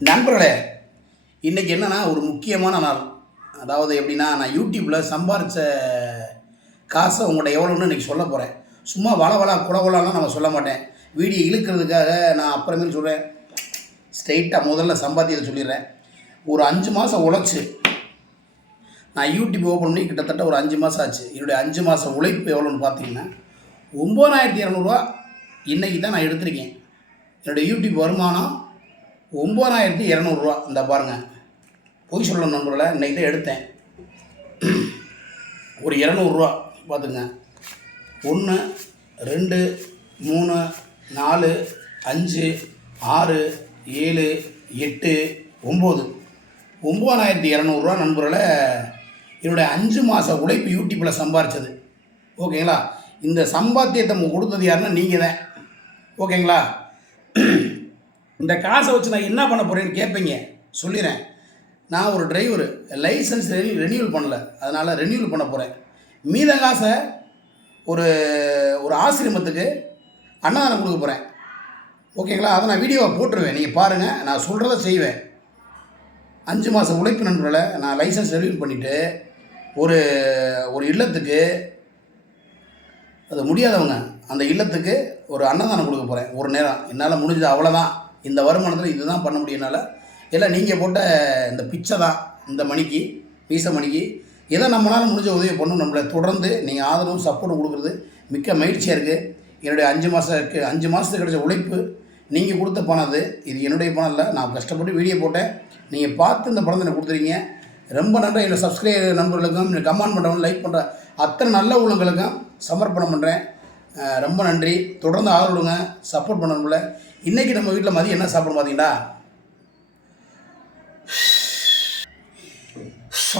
நண்பர்களே, இன்றைக்கி என்னென்னா ஒரு முக்கியமான நாள். அதாவது எப்படின்னா, நான் யூடியூப்பில் சம்பாரித்த காசை உங்கள்கிட்ட எவ்வளோன்னு இன்றைக்கி சொல்ல போகிறேன். சும்மா வளவளா குளகுலாலாம் நம்ம சொல்ல மாட்டேன். வீடியோ இழுக்கிறதுக்காக நான் அப்புறமேல் சொல்கிறேன். ஸ்ட்ரெயிட்டாக முதல்ல சம்பாத்தியத்தை சொல்லிடுறேன். ஒரு 5 மாதம் உழைச்சி நான் யூடியூப் ஓப்பன் பண்ணி கிட்டத்தட்ட ஒரு 5 மாதம் ஆச்சு. என்னுடைய 5 மாதம் உழைப்பு எவ்வளோன்னு பார்த்தீங்கன்னா 9200 இன்றைக்கி தான் நான் எடுத்திருக்கேன். என்னுடைய யூடியூப் வருமானம் 9200 இந்த பாருங்கள். பொய் சொல்ல நண்பர்களே, இன்றைக்கி தான் எடுத்தேன். ஒரு 200 பார்த்துங்க. 1 2 3 4 5 6 7 8 9 9200 நண்பர்களே, என்னுடைய 5 மாத உழைப்பு யூடியூப்பில் சம்பாரித்தது. ஓகேங்களா? இந்த சம்பாத்தியத்தை கொடுத்தது யாருன்னா நீங்கள் தான். ஓகேங்களா? இந்த காசை வச்சு நான் என்ன பண்ண போகிறேன்னு கேட்பீங்க. சொல்லிடுறேன். நான் ஒரு டிரைவரு, லைசன்ஸ் ரெனியூவல் பண்ணல, அதனால் ரெனியூவல் பண்ண போகிறேன். மீத காசை ஒரு ஒரு ஆசிரமத்துக்கு அன்னதானம் கொடுக்க போகிறேன். ஓகேங்களா? அதை நான் வீடியோவை போட்டுருவேன், நீங்கள் பாருங்கள். நான் சொல்கிறத செய்வேன். 5 மாத உழைப்பு நண்பர்களை நான் லைசன்ஸ் ரெனியூவல் பண்ணிவிட்டு ஒரு ஒரு இல்லத்துக்கு, அது முடியாதவங்க அந்த இல்லத்துக்கு ஒரு அன்னதானம் கொடுக்க போகிறேன். ஒரு நேரம் என்னால் முடிஞ்சது அவ்வளோதான். இந்த வருமானத்தில் இது தான் பண்ண முடியும்னால எல்லாம் நீங்கள் போட்ட இந்த பிச்சை தான். இந்த மணிக்கு வீச மணிக்கு எதை நம்மளால் முடிஞ்ச உதவி பண்ணணும். நம்மளை தொடர்ந்து நீங்கள் ஆதரவும் சப்போர்ட்டும் கொடுக்குறது மிக்க மகிழ்ச்சியாக இருக்குது. என்னுடைய 5 மாதத்துக்கு கிடைச்ச உழைப்பு நீங்கள் கொடுத்த பணம் அது. இது என்னுடைய பணம் இல்லை. நான் கஷ்டப்பட்டு வீடியோ போட்டேன். நீங்கள் பார்த்து இந்த பணத்தை எனக்கு கொடுத்துருக்கீங்க. ரொம்ப நன்றி. என்னோடய சப்ஸ்கிரைபர் நண்பர்களுக்கும், கமெண்ட் பண்ணுறவங்க, லைக் பண்ணுற அத்தனை நல்ல உள்ளங்களுக்கும் சமர்ப்பணம் பண்ணுறேன். ரொம்ப நன்றி. தொடர்ந்து ஆதரவுடுங்க, சப்போர்ட் பண்ணணும்ல. இன்றைக்கி நம்ம வீட்டில் மதியம் என்ன சாப்பிடும் பார்த்தீங்களா?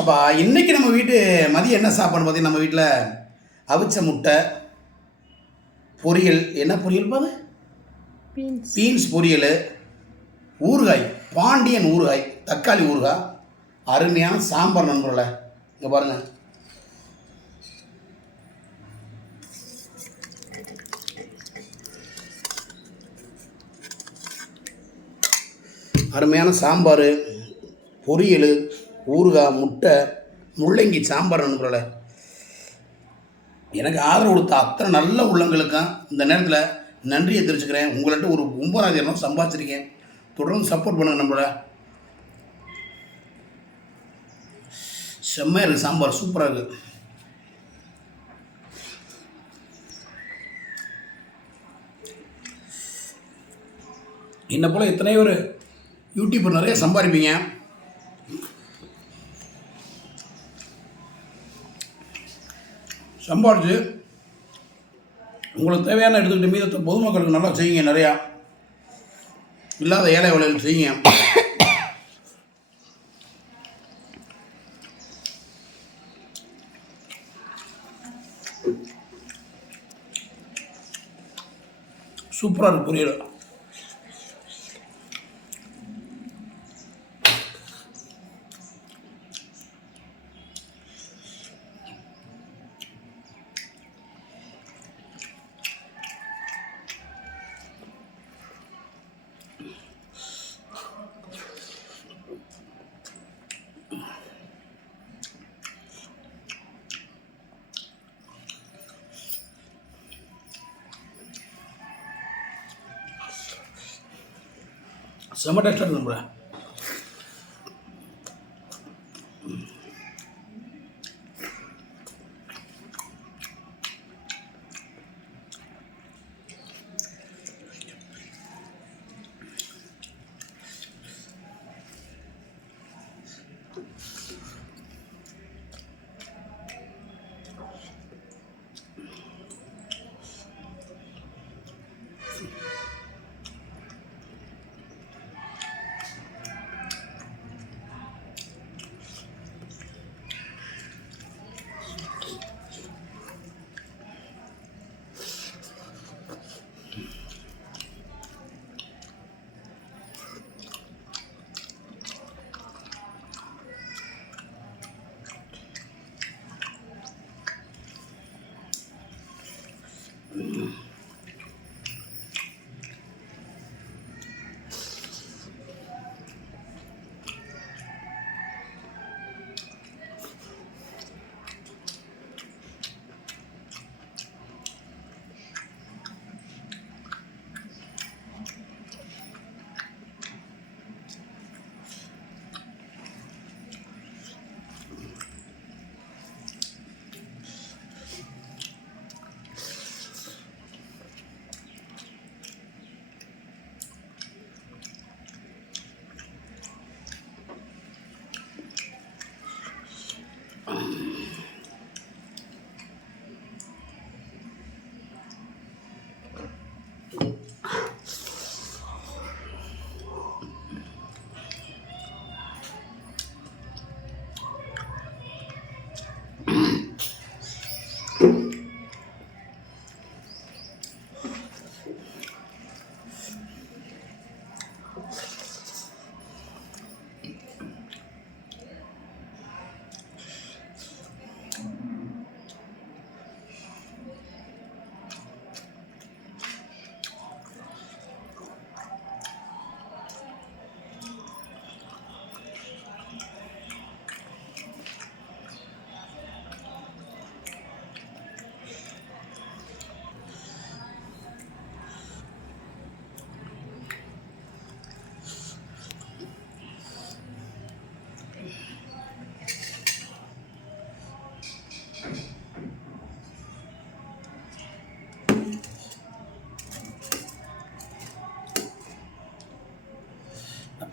அப்பா, இன்றைக்கி நம்ம வீட்டு மதியம் என்ன சாப்பாடு பார்த்தீங்கன்னா, நம்ம வீட்டில் அவிச்ச முட்டை, பொரியல். என்ன பொரியல் பாது? பீன்ஸ் பொரியல், ஊறுகாய், பாண்டியன் ஊறுகாய், தக்காளி ஊறுகாய், அருமையான சாம்பார் நண்பர்களே. இங்கே பாருங்கள். அருமையான சாம்பார், பொரியல், ஊறுகாய், முட்டை, முள்ளங்கி சாம்பார் நண்பர்களே. எனக்கு ஆதரவு கொடுத்த அத்தனை நல்ல உள்ளங்களுக்கும் இந்த நேரத்தில் நன்றியை தெரிஞ்சுக்கிறேன். உங்கள்கிட்ட ஒரு 9200 சம்பாதிச்சிருக்கேன். தொடர்ந்து சப்போர்ட் பண்ணுங்கள் நண்பர்களே. செம்மையாக இருக்குது சாம்பார், சூப்பராக இருக்குது. என்னை போல் எத்தனையோ ஒரு யூடியூப்பர் நிறைய சம்பாதிப்பீங்க. சம்பாதிச்சு உங்களுக்கு தேவையான எடுத்துக்கிட்டு மீதத்தை பொதுமக்களுக்கு நல்லா செய்யுங்க. நிறையா இல்லாத ஏழை விலைகள் செய்யுங்க. சூப்பராக இருக்குது பொரியல். செம்ம டேஸ்டாக இருக்கு நம்மள.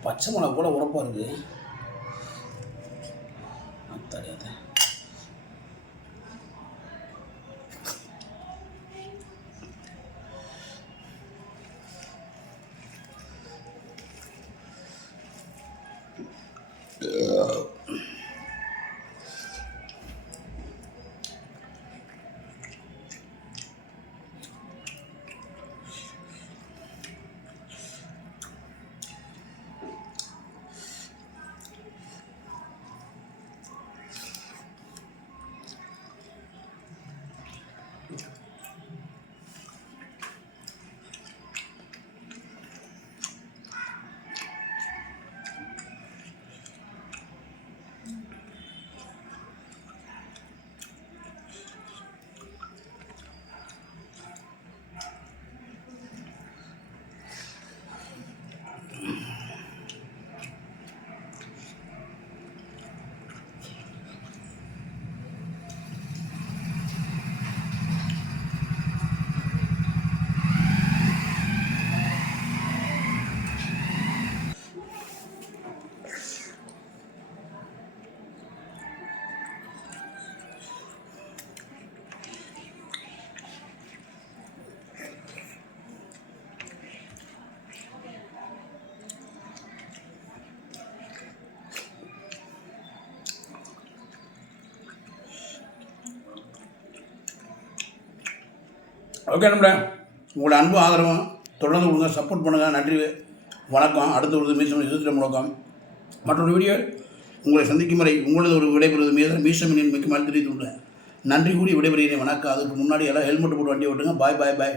பச்சை மிளகா கூட உரப்பாக இருக்குது. தெரியாது. ஓகே நம்பளே, உங்களோட அன்பு ஆதரவும் தொடர்ந்து கொடுங்க, சப்போர்ட் பண்ணுங்கள். நன்றி, வணக்கம். அடுத்த ஒரு மீசம் எதிர்த்து முழக்கம் மற்றொரு வீடியோ உங்களை சந்திக்கும் வரை உங்களது ஒரு விடைபெறுவது மீசமின் மிக்க மாதிரி தெரிவித்து நன்றி கூறி விடைபெறுகிறேன். வணக்கம். அதுக்கு முன்னாடி எல்லாம் ஹெல்மெட் போட்டு வண்டி ஓட்டுங்க. பாய் பாய் பாய்.